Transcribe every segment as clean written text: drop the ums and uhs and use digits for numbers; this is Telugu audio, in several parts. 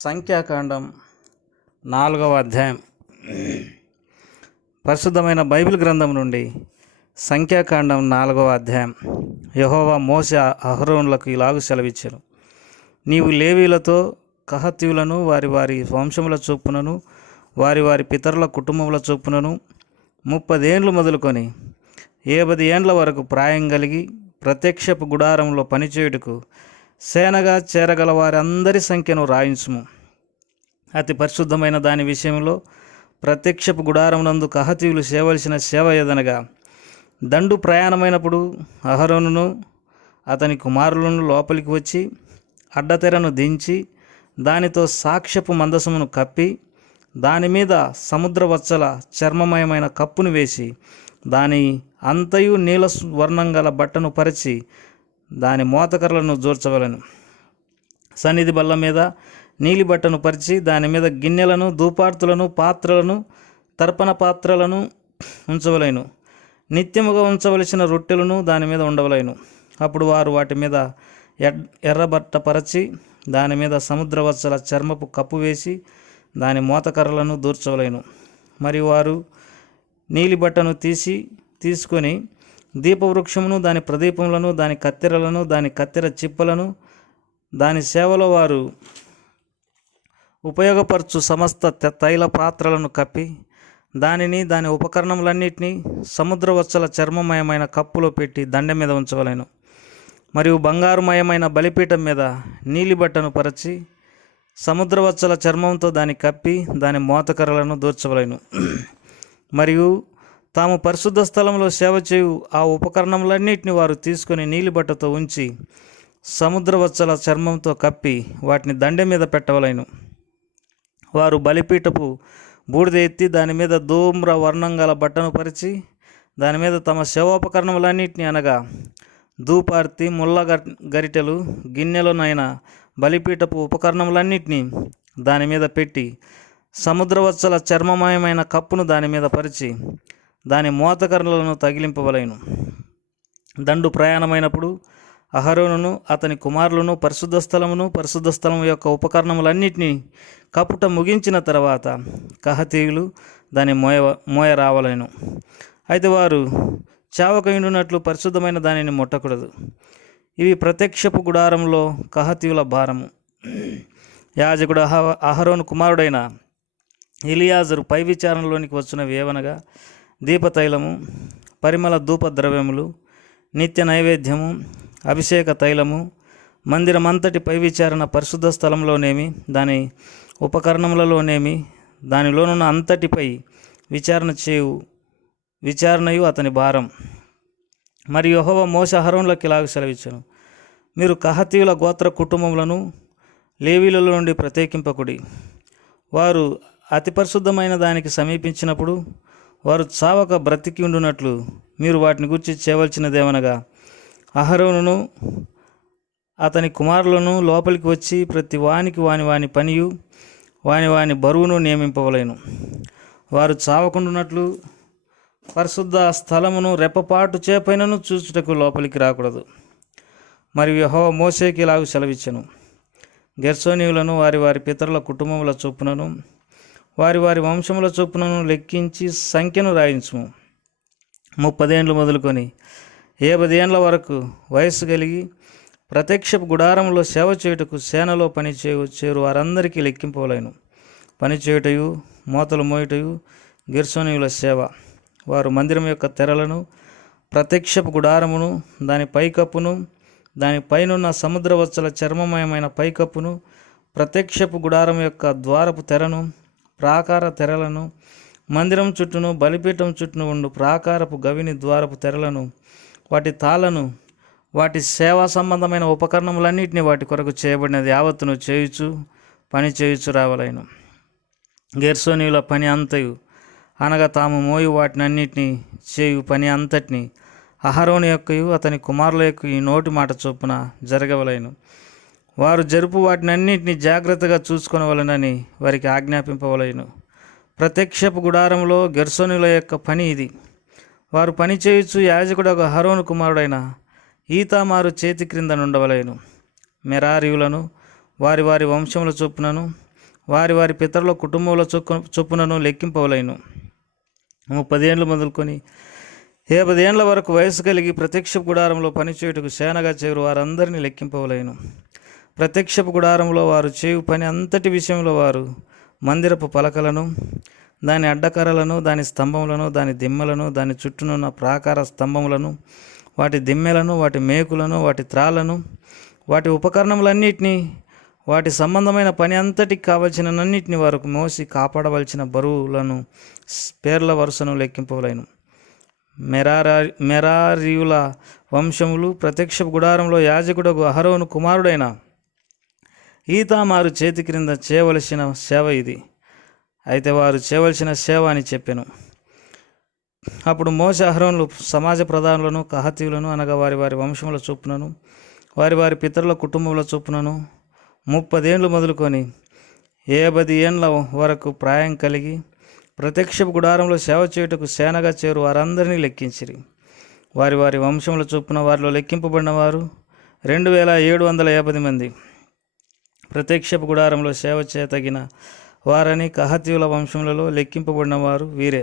సంఖ్యాకాండం 4వ అధ్యాయం. పరిశుద్ధమైన బైబిల్ గ్రంథం నుండి సంఖ్యాకాండం 4వ అధ్యాయం. యెహోవా మోషే అహరోనులకు ఇలాగు సెలవిచ్చెను. నీవు లేవీలతో కహాతీయులను వారి వారి వంశముల చొప్పునను వారి వారి పితరుల కుటుంబముల చొప్పునను 30 ఏండ్లు మొదలుకొని 50 ఏండ్ల వరకు ప్రాయం కలిగి ప్రత్యక్షపు గుడారంలో పనిచేయుటకు సేనగా చేరగల వారందరి సంఖ్యను రాయించుము. అతి పరిశుద్ధమైన దాని విషయంలో ప్రత్యక్షపు గుడారమునందు కహాతీయులు చేయవలసిన సేవ ఏదనగా, దండు ప్రయాణమైనప్పుడు అహరోనును అతని కుమారులను లోపలికి వచ్చి అడ్డతెరను దించి దానితో సాక్ష్యపు మందసమును కప్పి దాని మీద సముద్రవత్సల చర్మమయమైన కప్పును వేసి దాని అంతయు నీల వర్ణం గల బట్టను పరిచి దాని మోతకర్రలను జోర్చవలను. సన్నిధి బల్ల మీద నీలి బట్టను పరిచి దాని మీద గిన్నెలను, ధూపార్తులను, పాత్రలను, తర్పణ పాత్రలను ఉంచవలేను. నిత్యముగా ఉంచవలసిన రొట్టెలను దాని మీద ఉండవలేను. అప్పుడు వారు వాటి మీద ఎర్రబట్ట పరచి దాని మీద సముద్రవత్సల చర్మపు కప్పు వేసి దాని మోతకర్రలను దూర్చవలేను. మరియు వారు నీలి బట్టను తీసుకొని దీపవృక్షమును, దాని ప్రదీపములను, దాని కత్తెరలను, దాని కత్తెర చిప్పలను, దాని సేవలో వారు ఉపయోగపరచు సమస్త తైల పాత్రలను కప్పి దానిని దాని ఉపకరణములన్నిటినీ సముద్రవత్సల చర్మమయమైన కప్పులో పెట్టి దండె మీద ఉంచవలేను. మరియు బంగారుమయమైన బలిపీఠం మీద నీలి బట్టను పరచి సముద్రవత్సల చర్మంతో దాన్ని కప్పి దాని మోతకర్రలను దూర్చవలేను. మరియు తాము పరిశుద్ధ స్థలంలో సేవ చేయు ఆ ఉపకరణములన్నిటిని వారు తీసుకొని నీలి బట్టతో ఉంచి సముద్రవత్సల చర్మంతో కప్పి వాటిని దండె మీద పెట్టవలేను. వారు బలిపీఠపు బూడిద ఎత్తి దాని మీద ధూమ్ర వర్ణం గల బట్టను పరిచి దాని మీద తమ సేవోపకరణములన్నిటిని అనగా ధూపార్తి, ముళ్ళ గరిటెలు, గిన్నెలనైన బలిపీఠపు ఉపకరణములన్నిటినీ దాని మీద పెట్టి సముద్రవత్సల చర్మమయమైన కప్పును దాని మీద పరిచి దాని మోతకర్రలను తగిలింపవలేను. దండు ప్రయాణమైనప్పుడు అహరోనును అతని కుమారులను పరిశుద్ధ స్థలము యొక్క ఉపకరణములన్నిటినీ కపుట ముగించిన తర్వాత కహాతీయులు దాన్ని మోయ రావలేను. అయితే వారు చావకయుండునట్లు పరిశుద్ధమైన దానిని ముట్టకూడదు. ఇవి ప్రత్యక్షపు గుడారంలో కహాతీయుల భారము. యాజకుడు అహరోను కుమారుడైన ఎలియాజరు పై విచారణలోనికి వచ్చినవి ఏవనగా, దీపతైలము, పరిమళ ధూప ద్రవ్యములు, నిత్య నైవేద్యము, అభిషేక తైలము, మందిరమంతటి పై విచారణ, పరిశుద్ధ స్థలంలోనేమి దాని ఉపకరణములలోనేమి దానిలోనున్న అంతటిపై విచారణయు అతని భారం. మరియు యెహోవా మోషే అహరోనులకు ఇలాగ సెలవిచ్చెను. మీరు కహాతీయుల గోత్ర కుటుంబములను లేవీయుల నుండి ప్రత్యేకింపకుడి. వారు అతి పరిశుద్ధమైన దానికి సమీపించినప్పుడు వారు చావక బ్రతికి ఉండునట్లు మీరు వాటిని గురించి చేయవలసినదేమనగా, అహరోనును అతని కుమారులను లోపలికి వచ్చి ప్రతి వానికి వాని పనియు వాని బరువును నియమింపవలేను. వారు చావకుండునట్లు పరిశుద్ధ స్థలమును రెప్పపాటు చేపైనను చూచుటకు లోపలికి రాకూడదు. మరియు యెహోవా మోషేకి ఇలాగ సెలవిచ్చెను. గెర్షోనీయులను వారి వారి పితరుల కుటుంబముల చొప్పునను వారి వారి వంశముల చొప్పునను లెక్కించి సంఖ్యను రాయించుము. 30 ఏండ్లు మొదలుకొని 50 ఏండ్ల వరకు వయస్సు కలిగి ప్రత్యక్షపు గుడారంలో సేవ చేయుటకు సేనలో చేరు వారందరికీ లెక్కింపవలేను. పనిచేయుటయు మోతలు మోయుటయు గెర్షోనీయుల సేవ. వారు మందిరం యొక్క తెరలను, ప్రత్యక్షపు గుడారమును, దాని పైకప్పును, దాని పైనున్న సముద్రవత్సల చర్మమయమైన పైకప్పును, ప్రత్యక్షపు గుడారం యొక్క ద్వారపు తెరను, ప్రాకార తెరలను, మందిరం చుట్టూను బలిపీఠం చుట్టూను ఉండు ప్రాకారపు గవిని ద్వారపు తెరలను, వాటి తాళ్లను, వాటి సేవా సంబంధమైన ఉపకరణములన్నింటినీ వాటి కొరకు చేయబడినది యావత్తును పని చేయుచు రావలేను. గెర్షోనీయుల పని అంతయు అనగా తాము మోయు వాటినన్నిటినీ చేయు పని అంతటిని అహరోను యొక్కయు అతని కుమారుల యొక్క ఈ నోటి మాట చొప్పున జరగవలేను. వారు జరుపు వాటినన్నింటినీ జాగ్రత్తగా చూసుకొనవలెనని వారికి ఆజ్ఞాపింపవలేను. ప్రత్యక్షపు గుడారంలో గెర్షోనీయుల యొక్క పని ఇది. వారు పని చేయుచు యాజకుడు అహరోను కుమారుడైన ఈతామారు చేతి క్రింద నుండవలేను. మెరారీయులను వారి వారి వంశముల చొప్పునను వారి వారి పితరుల కుటుంబముల చొప్పునను లెక్కింపవలెను. 30 ఏండ్లు మొదలుకొని 50 ఏండ్ల వరకు వయసు కలిగి ప్రత్యక్ష గుడారంలో పనిచేయుటకు సేనగా చేరు వారందరినీ లెక్కింపవలెను. ప్రత్యక్షపు గుడారంలో వారు చేయు పని అంతటి విషయంలో వారు మందిరపు పలకలను, దాని అడ్డకర్రలను, దాని స్తంభములను, దాని దిమ్మలను, దాని చుట్టూనున్న ప్రాకార స్తంభములను, వాటి దిమ్మెలను, వాటి మేకులను, వాటి త్రాళ్లను, వాటి ఉపకరణములన్నిటినీ, వాటి సంబంధమైన పని అంతటికి కావలసినన్నిటిని వారు మోసి కాపాడవలసిన బరువులను పేర్ల వరుసను లెక్కింపవలెను. మెరారీయుల వంశములు ప్రత్యక్ష గుడారంలో యాజకుడగు అహరోను కుమారుడైన ఈతామారు చేతి క్రింద చేయవలసిన సేవ ఇది. అయితే వారు చేయవలసిన సేవ అని చెప్పెను. అప్పుడు మోషే అహరోనులు సమాజ ప్రధానులను, కహాతీయులను, అనగా వారి వారి వంశముల చొప్పునను వారి వారి పితరుల కుటుంబముల చొప్పునను 30 ఏండ్లు మొదలుకొని 50 ఏండ్ల వరకు ప్రాయం కలిగి ప్రత్యక్ష గుడారంలో సేవ చేయుటకు సేనగా చేరు వారందరినీ లెక్కించిరి. వారి వారి వంశముల చొప్పున వారిలో లెక్కింపబడిన వారు 2750 మంది. ప్రత్యక్ష గుడారంలో సేవ చేయతగిన వారని కహాతీయుల వంశములలో లెక్కింపబడిన వారు వీరే.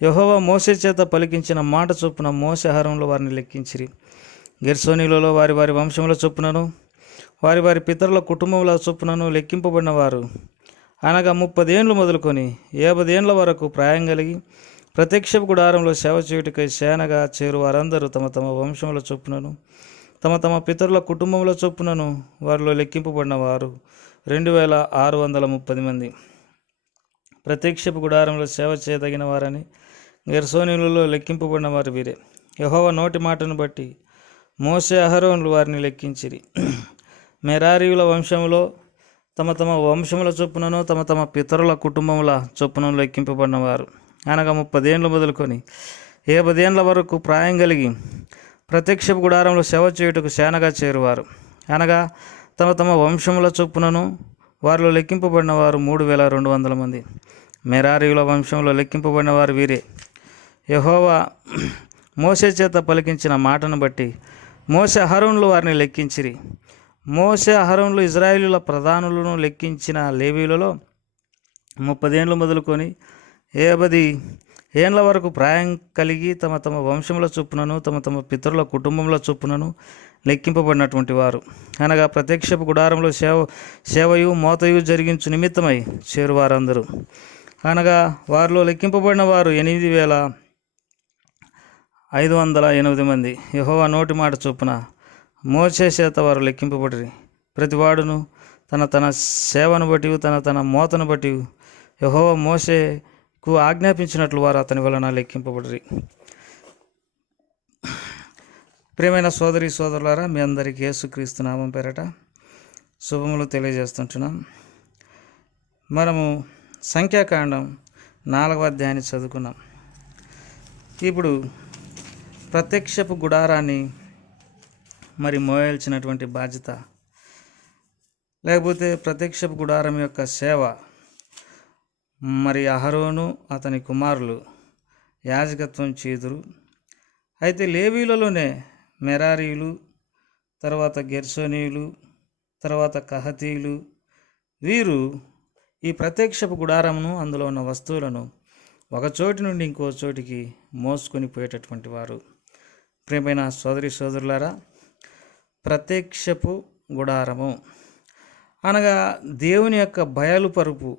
యెహోవా మోషే చేత పలికించిన మాట చొప్పున మోషే అహరోనులు వారిని లెక్కించిరి. గెర్షోనీలలో వారి వారి వంశముల చొప్పునను వారి వారి పితరుల కుటుంబముల చొప్పునను లెక్కింపబడిన వారు, అనగా 30 ఏండ్లు మొదలుకొని 50 ఏండ్ల వరకు ప్రాయం కలిగి ప్రత్యక్ష గుడారంలో సేవ చేయుటకై సేనగా చేరు వారందరూ తమ తమ వంశముల చొప్పునను తమ తమ పితరుల కుటుంబముల చొప్పునను వారిలో లెక్కింపబడిన వారు 2630 మంది. ప్రత్యక్ష గుడారంలో సేవ చేయదగిన వారని గెర్షోనీలలో లెక్కింపబడిన వారు వీరే. యెహోవా నోటి మాటను బట్టి మోషే అహరోనులు వారిని లెక్కించిరి. మెరారీయుల వంశములో తమ తమ వంశముల చొప్పునను తమ తమ పితరుల కుటుంబముల చొప్పునను లెక్కింపబడిన వారు, అనగా 30 ఏండ్లు మొదలుకొని 50 ఏండ్ల వరకు ప్రాయం కలిగి ప్రత్యక్ష గుడారంలో సేవ చేయుటకు సేనగా చేరువారు, అనగా తమ తమ వంశముల చొప్పునను వారిలో లెక్కింపబడిన వారు 3200 మంది. మెరారీయుల వంశంలో లెక్కింపబడిన వారు వీరే. యెహోవా మోషే చేత పలికించిన మాటను బట్టి మోషే అహరోనులు వారిని లెక్కించిరి. మోషే అహరోనులు ఇజ్రాయేలీయుల ప్రధానులను లెక్కించిన లేవీయులలో 30 ఏండ్లు మొదలుకొని 50 ఏండ్ల వరకు ప్రాయం కలిగి తమ తమ వంశముల చొప్పునను తమ తమ పితరుల కుటుంబముల చొప్పునను లెక్కింపబడినటువంటి వారు, అనగా ప్రత్యక్ష గుడారంలో సేవయు మోతయు జరిగించు నిమిత్తమై చేరువారందరూ, అనగా వారిలో లెక్కింపబడిన వారు 8508 మంది. యెహోవా నోటి మాట చొప్పున మోషే చేత వారు లెక్కింపబడిరి. ప్రతివాడును తన తన సేవను బట్టి తన తన మోతను బట్టి యెహోవా మోషేకు ఆజ్ఞాపించినట్లు వారు అతని వలన లెక్కింపబడిరి. ప్రియమైన సోదరి సోదరులారా, మీ అందరికీ యేసుక్రీస్తు నామం పేరట శుభములు తెలియజేస్తుంటున్నాం. మనము సంఖ్యాకాండం 4వ అధ్యాయాన్ని చదువుకున్నాం. ఇప్పుడు ప్రత్యక్షపు గుడారాన్ని మరి మోయాల్సినటువంటి బాధ్యత, లేకపోతే ప్రత్యక్షపు గుడారం యొక్క సేవ మరి అహరోను అతని కుమారులు యాజకత్వం చేదురు. అయితే లేవీలలోనే మెరారీయులు, తర్వాత గెర్షోనీయులు, తర్వాత కహాతీయులు, వీరు ఈ ప్రత్యక్షపు గుడారమును అందులో ఉన్న వస్తువులను ఒక చోటి నుండి ఇంకో చోటికి మోసుకొని పోయేటటువంటి వారు. ప్రియమైన సోదరి సోదరులారా, ప్రత్యక్షపు గుడారము అనగా దేవుని యొక్క బయలుపరుపు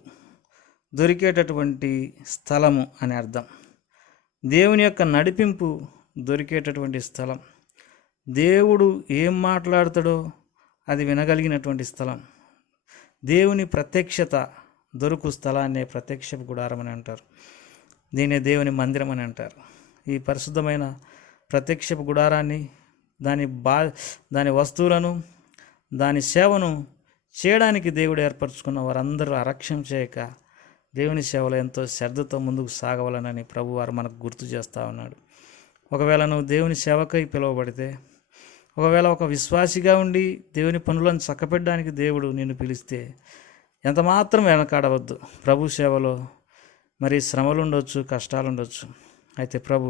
దొరికేటటువంటి స్థలము అని అర్థం. దేవుని యొక్క నడిపింపు దొరికేటటువంటి స్థలం, దేవుడు ఏం మాట్లాడతాడో అది వినగలిగినటువంటి స్థలం, దేవుని ప్రత్యక్షత దొరుకు స్థలాన్నే ప్రత్యక్షపు గుడారం అని అంటారు. దీన్నే దేవుని మందిరం అని అంటారు. ఈ పరిశుద్ధమైన ప్రత్యక్షపు గుడారాన్ని దాని వస్తువులను దాని సేవను చేయడానికి దేవుడు ఏర్పరచుకున్న వారందరూ అలక్ష్యం చేయక దేవుని సేవలో ఎంతో శ్రద్ధతో ముందుకు సాగవాలనని ప్రభువారు మనకు గుర్తు చేస్తూ ఉన్నాడు. ఒకవేళ నువ్వు దేవుని సేవకై పిలువబడితే, ఒకవేళ ఒక విశ్వాసిగా ఉండి దేవుని పనులను చక్కపెట్టడానికి దేవుడు నిన్ను పిలిస్తే ఎంత మాత్రం వెనకాడవద్దు. ప్రభు సేవలో మరి శ్రమలు ఉండొచ్చు, కష్టాలు ఉండొచ్చు. అయితే ప్రభు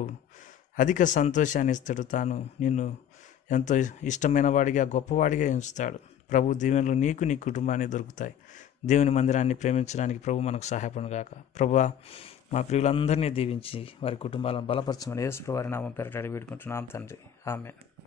అధిక సంతోషాన్ని ఇస్తాడు. తాను నిన్ను ఎంతో ఇష్టమైన వాడిగా, గొప్పవాడిగా ఎంచుతాడు. ప్రభు దీవెనలు నీకు నీ కుటుంబానికి దొరుకుతాయి. దేవుని మందిరాన్ని ప్రేమించడానికి ప్రభు మనకు సహాయపడును గాక. ప్రభువా, మా ప్రియులందరినీ దీవించి వారి కుటుంబాలను బలపరచమని యేసు ప్రభువారి నామం పేరట అడిగి వేడుకుంటున్నాం తండ్రి. ఆమేన్.